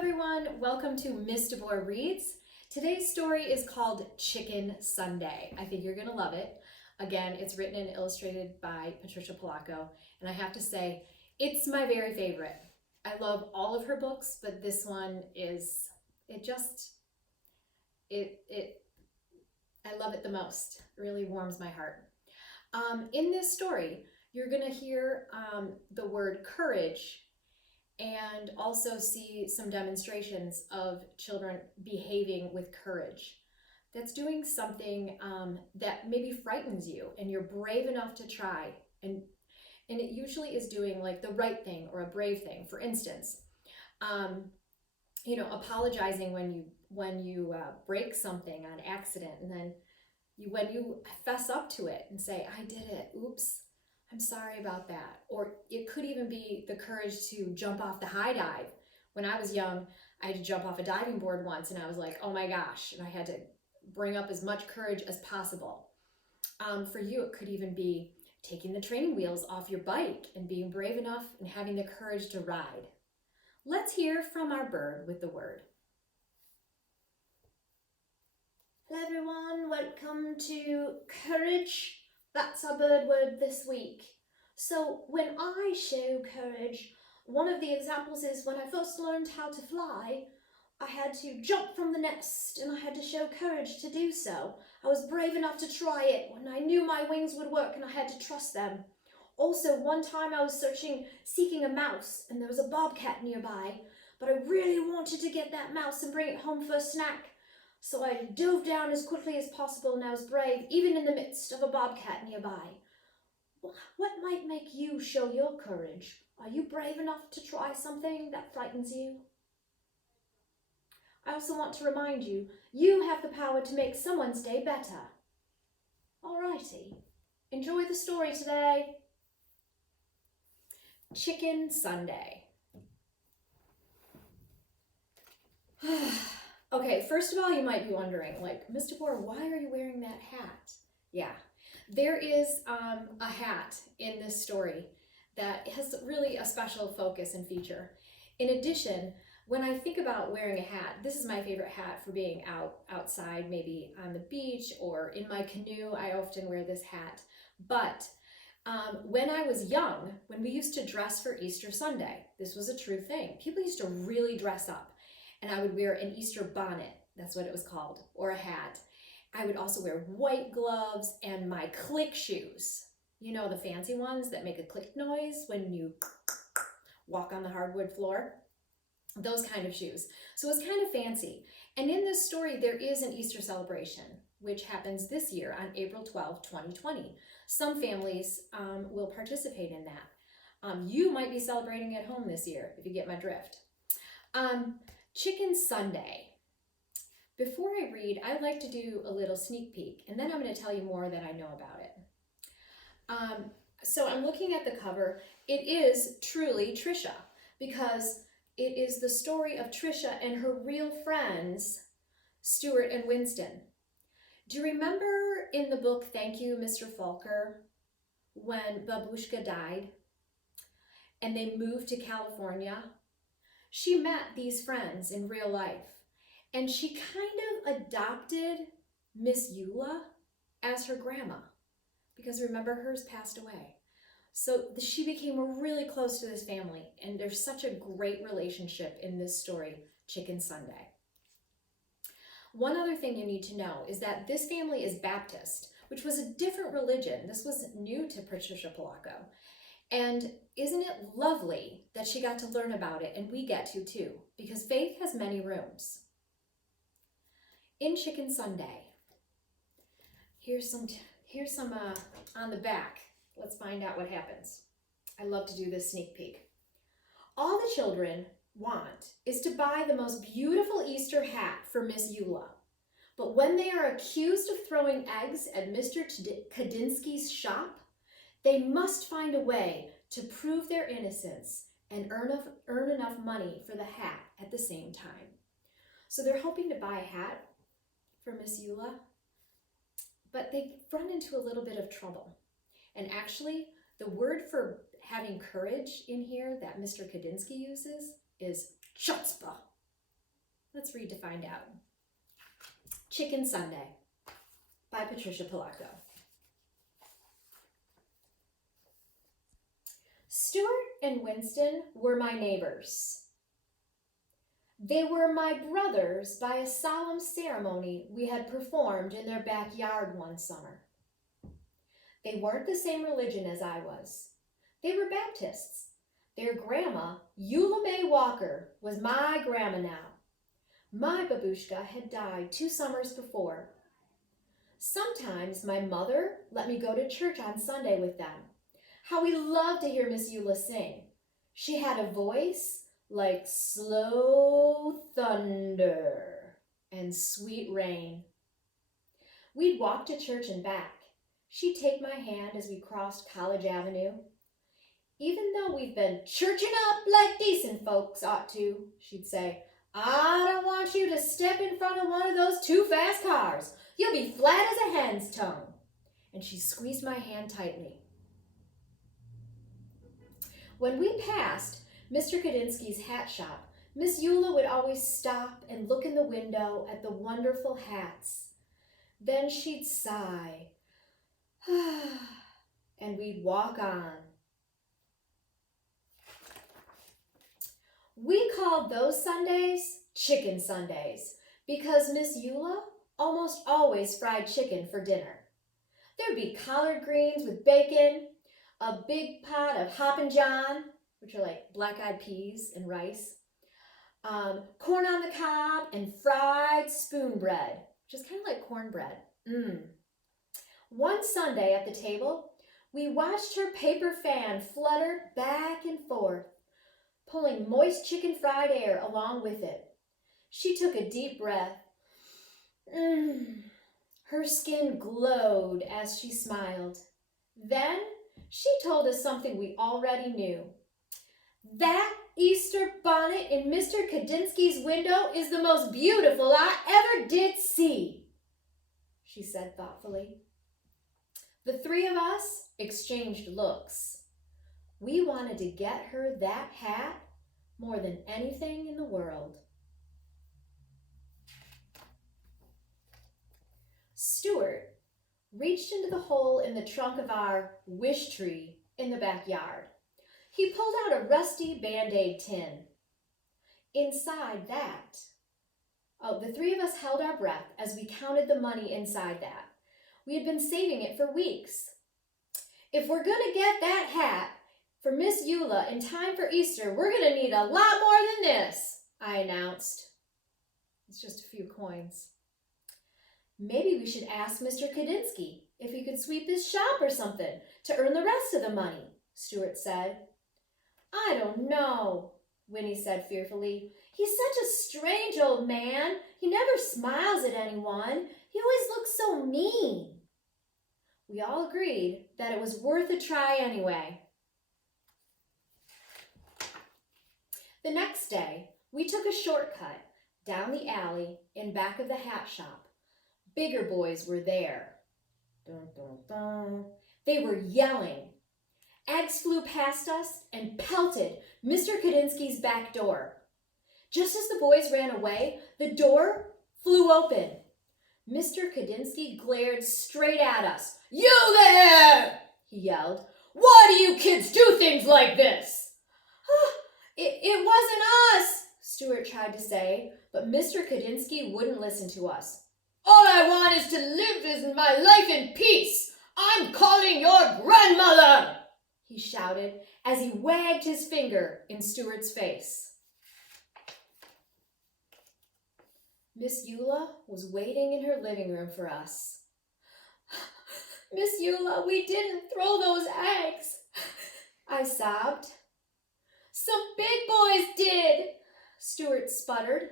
everyone, welcome to Miss DeBoer Reads. Today's story is called Chicken Sunday. I think you're gonna love it. Again, it's written and illustrated by Patricia Polacco, and I have to say, it's my very favorite. I love all of her books, but this one is, I love it the most. It really warms my heart. In this story, you're gonna hear the word courage and also see some demonstrations of children behaving with courage. That's doing something that maybe frightens you and you're brave enough to try. And it usually is doing like the right thing or a brave thing. For instance, apologizing when you break something on accident, and then when you fess up to it and say, I did it, oops, I'm sorry about that. Or it could even be the courage to jump off the high dive. When I was young, I had to jump off a diving board once and I was like, oh my gosh, and I had to bring up as much courage as possible. For you, it could even be taking the training wheels off your bike and being brave enough and having the courage to ride. Let's hear from our bird with the word. Hello everyone, welcome to courage. That's our bird word this week. So when I show courage, one of the examples is when I first learned how to fly, I had to jump from the nest and I had to show courage to do so. I was brave enough to try it when I knew my wings would work and I had to trust them. Also, one time I was seeking a mouse and there was a bobcat nearby, but I really wanted to get that mouse and bring it home for a snack. So I dove down as quickly as possible and I was brave, even in the midst of a bobcat nearby. What might make you show your courage? Are you brave enough to try something that frightens you? I also want to remind you, you have the power to make someone's day better. Alrighty, enjoy the story today. Chicken Sunday. Okay, first of all, you might be wondering, like, Mr. DeBoer, why are you wearing that hat? Yeah, there is a hat in this story that has really a special focus and feature. In addition, when I think about wearing a hat, this is my favorite hat for being outside, maybe on the beach or in my canoe. I often wear this hat. But when I was young, when we used to dress for Easter Sunday, this was a true thing. People used to really dress up. And I would wear an Easter bonnet, that's what it was called, or a hat. I would also wear white gloves and my click shoes. You know, the fancy ones that make a click noise when you walk on the hardwood floor? Those kind of shoes. So it's kind of fancy. And in this story, there is an Easter celebration, which happens this year on April 12, 2020. Some families will participate in that. You might be celebrating at home this year, if you get my drift. Chicken Sunday. Before I read, I'd like to do a little sneak peek, and then I'm going to tell you more that I know about it. So I'm looking at the cover. It is truly Tricia, because it is the story of Tricia and her real friends, Stewart and Winston. Do you remember in the book, Thank You, Mr. Falker, when Babushka died and they moved to California? She met these friends in real life, and she kind of adopted Miss Eula as her grandma, because remember, hers passed away. So she became really close to this family, and there's such a great relationship in this story, Chicken Sunday. One other thing you need to know is that this family is Baptist, which was a different religion. This was new to Patricia Polacco. And isn't it lovely that she got to learn about it, and we get to too, because faith has many rooms. In Chicken Sunday, here's some on the back. Let's find out what happens. I love to do this sneak peek. All the children want is to buy the most beautiful Easter hat for Miss Eula. But when they are accused of throwing eggs at Mr. Kosinski's shop, they must find a way to prove their innocence and earn enough money for the hat at the same time. So they're hoping to buy a hat for Miss Eula, but they run into a little bit of trouble. And actually, the word for having courage in here that Mr. Kosinski uses is chutzpah. Let's read to find out. Chicken Sunday by Patricia Polacco. Stewart and Winston were my neighbors. They were my brothers by a solemn ceremony we had performed in their backyard one summer. They weren't the same religion as I was. They were Baptists. Their grandma, Eula May Walker, was my grandma now. My babushka had died 2 summers before. Sometimes my mother let me go to church on Sunday with them. How we loved to hear Miss Eula sing. She had a voice like slow thunder and sweet rain. We'd walk to church and back. She'd take my hand as we crossed College Avenue. Even though we've been churching up like decent folks ought to, she'd say, I don't want you to step in front of one of those too fast cars. You'll be flat as a hen's tongue. And she squeezed my hand tightly. When we passed Mr. Kosinski's hat shop, Miss Eula would always stop and look in the window at the wonderful hats. Then she'd sigh, and we'd walk on. We called those Sundays Chicken Sundays because Miss Eula almost always fried chicken for dinner. There'd be collard greens with bacon, a big pot of Hoppin' John, which are like black-eyed peas and rice, corn on the cob, and fried spoon bread, which is kind of like cornbread. One Sunday at the table, we watched her paper fan flutter back and forth, pulling moist chicken fried air along with it. She took a deep breath. Her skin glowed as she smiled. Then she told us something we already knew. That Easter bonnet in Mr. Kosinski's window is the most beautiful I ever did see, she said thoughtfully. The 3 of us exchanged looks. We wanted to get her that hat more than anything in the world. Stewart reached into the hole in the trunk of our wish tree in the backyard. He pulled out a rusty Band-Aid tin. Inside that, the 3 of us held our breath as we counted the money inside that. We had been saving it for weeks. If we're going to get that hat for Miss Eula in time for Easter, we're going to need a lot more than this, I announced. It's just a few coins. Maybe we should ask Mr. Kosinski if he could sweep his shop or something to earn the rest of the money, Stewart said. I don't know, Winnie said fearfully. He's such a strange old man. He never smiles at anyone. He always looks so mean. We all agreed that it was worth a try anyway. The next day, we took a shortcut down the alley in back of the hat shop. Bigger boys were there. Dun, dun, dun. They were yelling. Eggs flew past us and pelted Mr. Kosinski's back door. Just as the boys ran away, the door flew open. Mr. Kosinski glared straight at us. You there! He yelled. Why do you kids do things like this? It wasn't us, Stewart tried to say, but Mr. Kosinski wouldn't listen to us. All I want is to live my life in peace. I'm calling your grandmother, he shouted as he wagged his finger in Stewart's face. Miss Eula was waiting in her living room for us. Miss Eula, we didn't throw those eggs, I sobbed. Some big boys did, Stewart sputtered.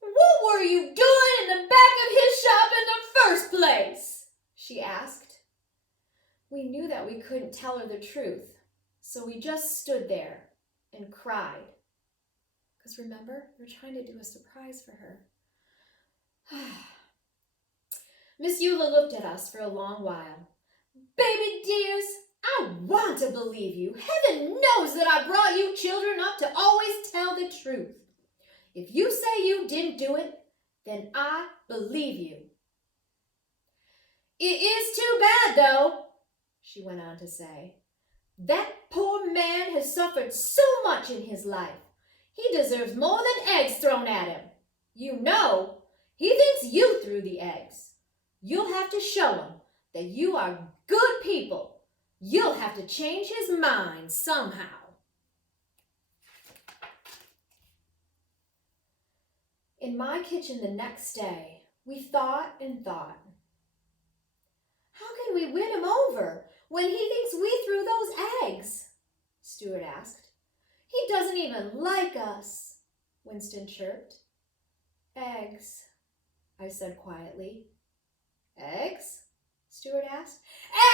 What were you doing in the back of his shop in the first place? She asked. We knew that we couldn't tell her the truth, so we just stood there and cried. Because remember, we were trying to do a surprise for her. Miss Eula looked at us for a long while. Baby dears, I want to believe you. Heaven knows that I brought you children up to always tell the truth. If you say you didn't do it, then I believe you. It is too bad, though, she went on to say. That poor man has suffered so much in his life. He deserves more than eggs thrown at him. You know, he thinks you threw the eggs. You'll have to show him that you are good people. You'll have to change his mind somehow. In my kitchen the next day, we thought and thought. How can we win him over when he thinks we threw those eggs? Stewart asked. He doesn't even like us, Winston chirped. Eggs, I said quietly. Eggs? Stewart asked.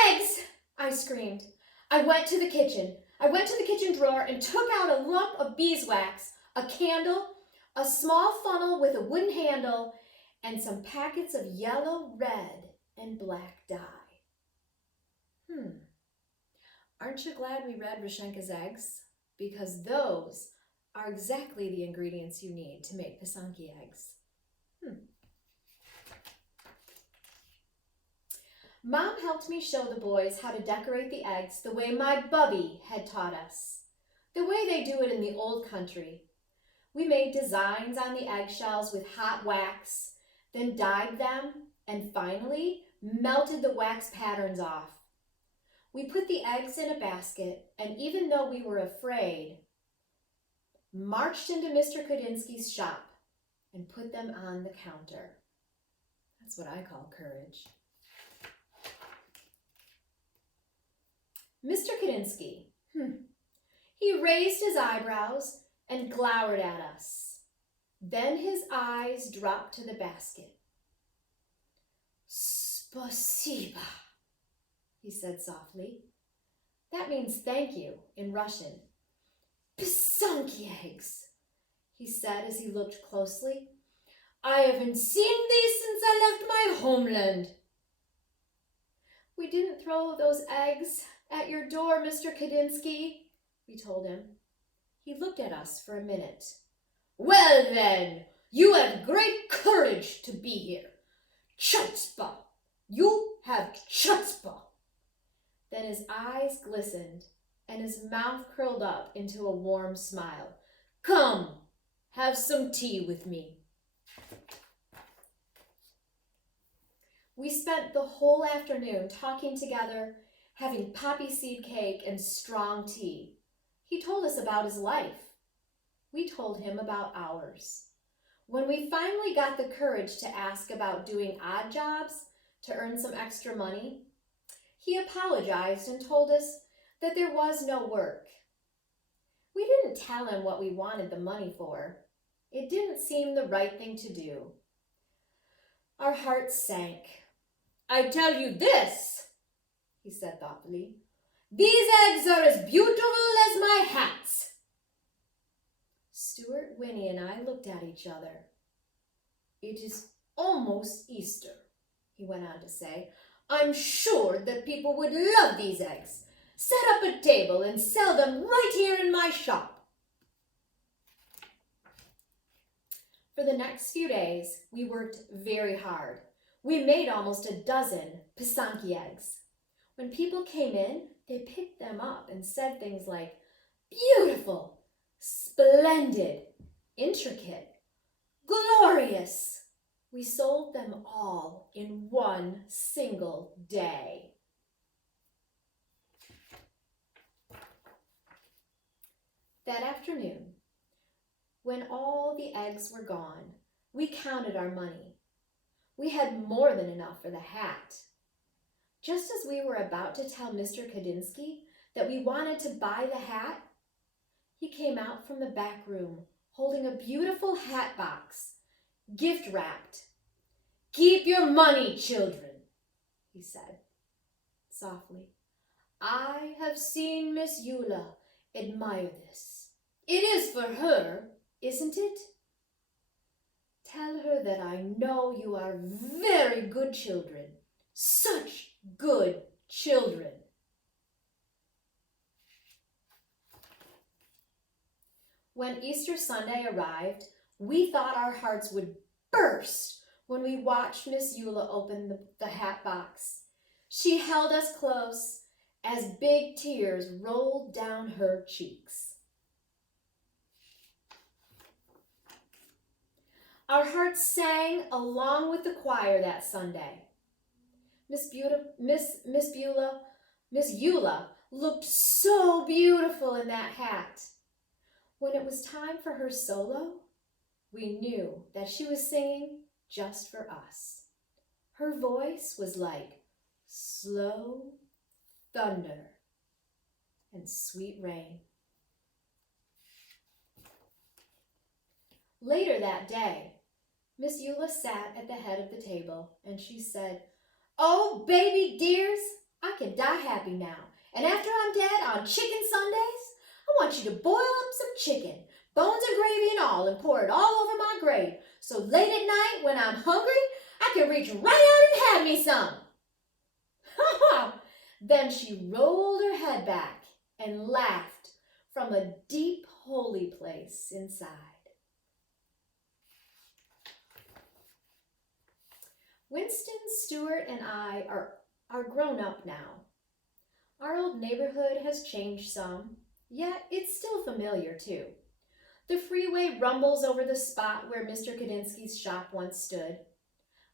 Eggs! I screamed. I went to the kitchen drawer and took out a lump of beeswax, a candle, a small funnel with a wooden handle, and some packets of yellow, red, and black dye. Aren't you glad we read Rashenka's eggs? Because those are exactly the ingredients you need to make Pysanky eggs. Mom helped me show the boys how to decorate the eggs the way my bubby had taught us, the way they do it in the old country. We made designs on the eggshells with hot wax, then dyed them, and finally melted the wax patterns off. We put the eggs in a basket, and even though we were afraid, marched into Mr. Kosinski's shop and put them on the counter. That's what I call courage. Mr. Kosinski, he raised his eyebrows and glowered at us. Then his eyes dropped to the basket. Spasiba, he said softly. That means thank you in Russian. Pysanky eggs, he said as he looked closely. I haven't seen these since I left my homeland. We didn't throw those eggs at your door, Mr. Kosinski, we told him. He looked at us for a minute. Well then, you have great courage to be here. Chutzpah! You have chutzpah! Then his eyes glistened and his mouth curled up into a warm smile. Come, have some tea with me. We spent the whole afternoon talking together, having poppy seed cake and strong tea. He told us about his life. We told him about ours. When we finally got the courage to ask about doing odd jobs to earn some extra money, he apologized and told us that there was no work. We didn't tell him what we wanted the money for. It didn't seem the right thing to do. Our hearts sank. I tell you this, he said thoughtfully. These eggs are as beautiful as my hats. Stewart, Winnie, and I looked at each other. It is almost Easter, he went on to say. I'm sure that people would love these eggs. Set up a table and sell them right here in my shop. For the next few days, we worked very hard. We made almost a dozen Pysanky eggs. When people came in, they picked them up and said things like, beautiful, splendid, intricate, glorious. We sold them all in one single day. That afternoon, when all the eggs were gone, we counted our money. We had more than enough for the hat. Just as we were about to tell Mr. Kosinski that we wanted to buy the hat, he came out from the back room holding a beautiful hat box, gift wrapped. Keep your money, children, he said softly. I have seen Miss Eula admire this. It is for her, isn't it? Tell her that I know you are very good children, such good children. When Easter Sunday arrived, We thought our hearts would burst when we watched Miss Eula open the hat box. She held us close as big tears rolled down her cheeks. Our hearts sang along with the choir that Sunday. Miss Eula looked so beautiful in that hat. When it was time for her solo, we knew that she was singing just for us. Her voice was like slow thunder and sweet rain. Later that day, Miss Eula sat at the head of the table and she said, "Oh, baby dears, I can die happy now. And after I'm dead on chicken Sundays, I want you to boil up some chicken, bones and gravy and all, and pour it all over my grave. So late at night when I'm hungry, I can reach right out and have me some." Ha ha! Then she rolled her head back and laughed from a deep holy place inside. Winston, Stewart, and I are grown up now. Our old neighborhood has changed some, yet it's still familiar too. The freeway rumbles over the spot where Mr. Kosinski's shop once stood.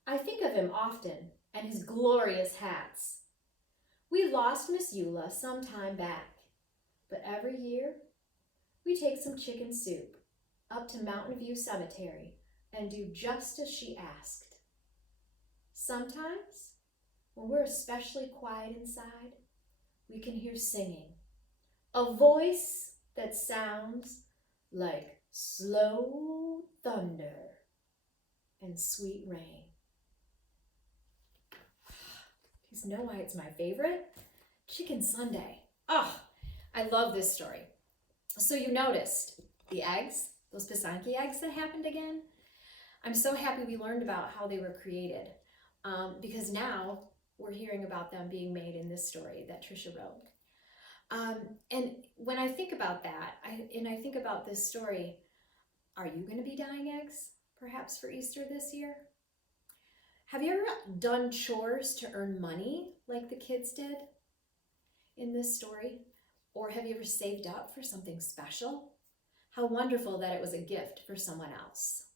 I think of him often and his glorious hats. We lost Miss Eula some time back, but every year we take some chicken soup up to Mountain View Cemetery and do just as she asked. Sometimes, when we're especially quiet inside, we can hear singing, a voice that sounds like slow thunder and sweet rain. You guys know why it's my favorite? Chicken Sunday. Oh, I love this story. So you noticed the eggs, those Pysanky eggs that happened again? I'm so happy we learned about how they were created because now we're hearing about them being made in this story that Tricia wrote. And when I think about that, I think about this story, are you going to be dyeing eggs perhaps for Easter this year? Have you ever done chores to earn money like the kids did in this story? Or have you ever saved up for something special? How wonderful that it was a gift for someone else.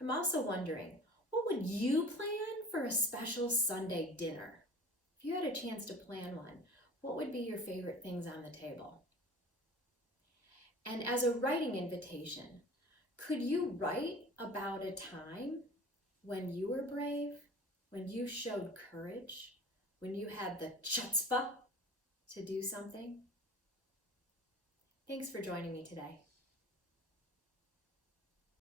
I'm also wondering, what would you plan for a special Sunday dinner? If you had a chance to plan one, what would be your favorite things on the table? And as a writing invitation, could you write about a time when you were brave, when you showed courage, when you had the chutzpah to do something? Thanks for joining me today.